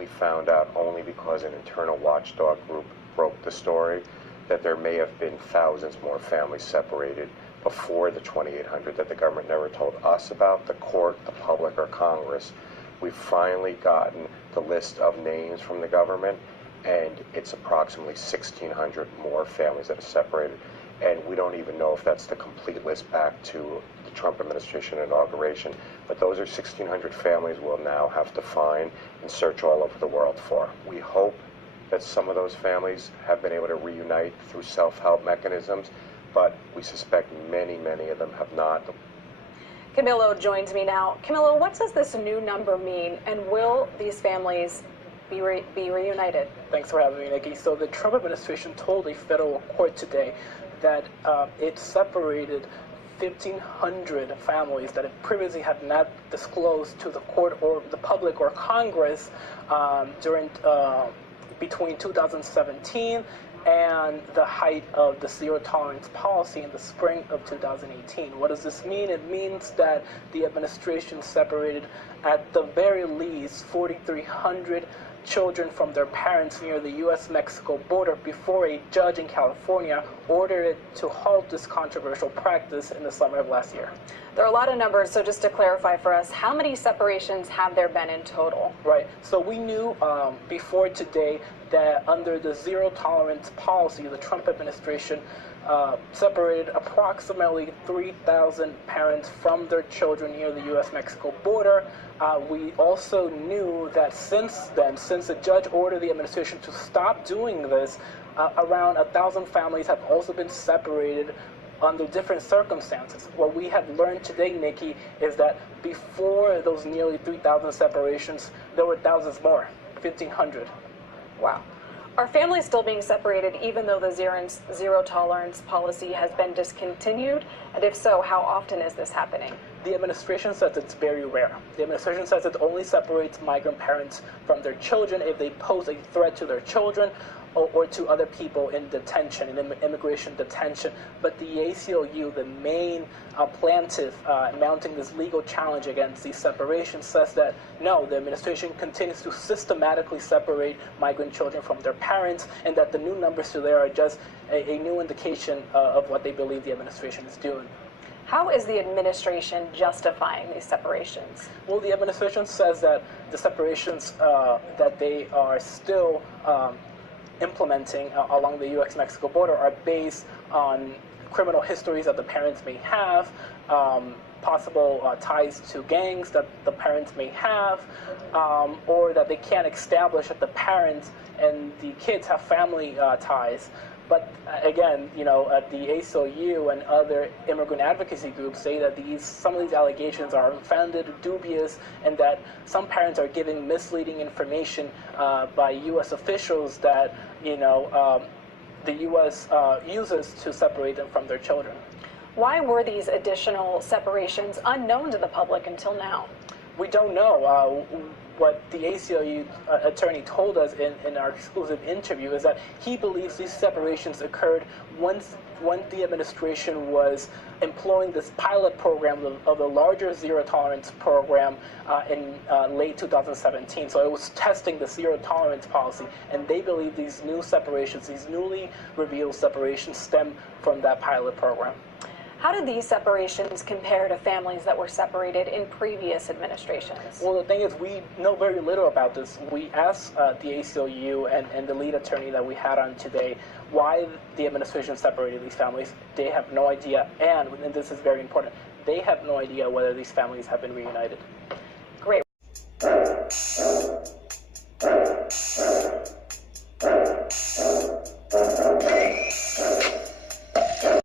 we found out only because an internal watchdog group broke the story that there may have been thousands more families separated before the 2,800 that the government never told us about, the court, the public, or Congress. We've finally gotten the list of names from the government, and it's approximately 1,600 more families that are separated. And we don't even know if that's the complete list back to the Trump administration inauguration. But those are 1,600 families we'll now have to find and search all over the world for. We hope that some of those families have been able to reunite through self-help mechanisms, but we suspect many, many of them have not. Camilo joins me now. Camilo, what does this new number mean, and will these families be reunited? Thanks for having me, Nikki. So the Trump administration told a federal court today that it separated 1,500 families that it previously had not disclosed to the court or the public or Congress between 2017 and the height of the zero tolerance policy in the spring of 2018. What does this mean? It means that the administration separated at the very least 4,300 children from their parents near the U.S.-Mexico border before a judge in California ordered it to halt this controversial practice in the summer of last year. There are a lot of numbers, so just to clarify for us, how many separations have there been in total? Right, so we knew before today that under the zero tolerance policy, the Trump administration separated approximately 3,000 parents from their children near the U.S.-Mexico border. We also knew that since then, since the judge ordered the administration to stop doing this, around 1,000 families have also been separated under different circumstances. What we have learned today, Nikki, is that before those nearly 3,000 separations, there were thousands more, 1,500. Wow. Are families still being separated even though the zero tolerance policy has been discontinued? And if so, how often is this happening? The administration says it's very rare. The administration says it only separates migrant parents from their children if they pose a threat to their children or to other people in detention, in immigration detention. But the ACLU, the main plaintiff mounting this legal challenge against these separations, says that no, the administration continues to systematically separate migrant children from their parents, and that the new numbers today are just a new indication of what they believe the administration is doing. How is the administration justifying these separations? Well, the administration says that the separations that they are still implementing along the U.S.-Mexico border are based on criminal histories that the parents may have, possible ties to gangs that the parents may have, or that they can't establish that the parents and the kids have family ties. But again, you know, the ACLU and other immigrant advocacy groups say that some of these allegations are unfounded, dubious, and that some parents are giving misleading information by U.S. officials that, you know, the U.S. uses to separate them from their children. Why were these additional separations unknown to the public until now? We don't know. What the ACLU attorney told us in our exclusive interview is that he believes these separations occurred when the administration was employing this pilot program of a larger zero tolerance program in late 2017. So it was testing the zero tolerance policy, and they believe these new separations, these newly revealed separations, stem from that pilot program. How did these separations compare to families that were separated in previous administrations? Well, the thing is, we know very little about this. We asked the ACLU and the lead attorney that we had on today why the administration separated these families. They have no idea, and this is very important, they have no idea whether these families have been reunited.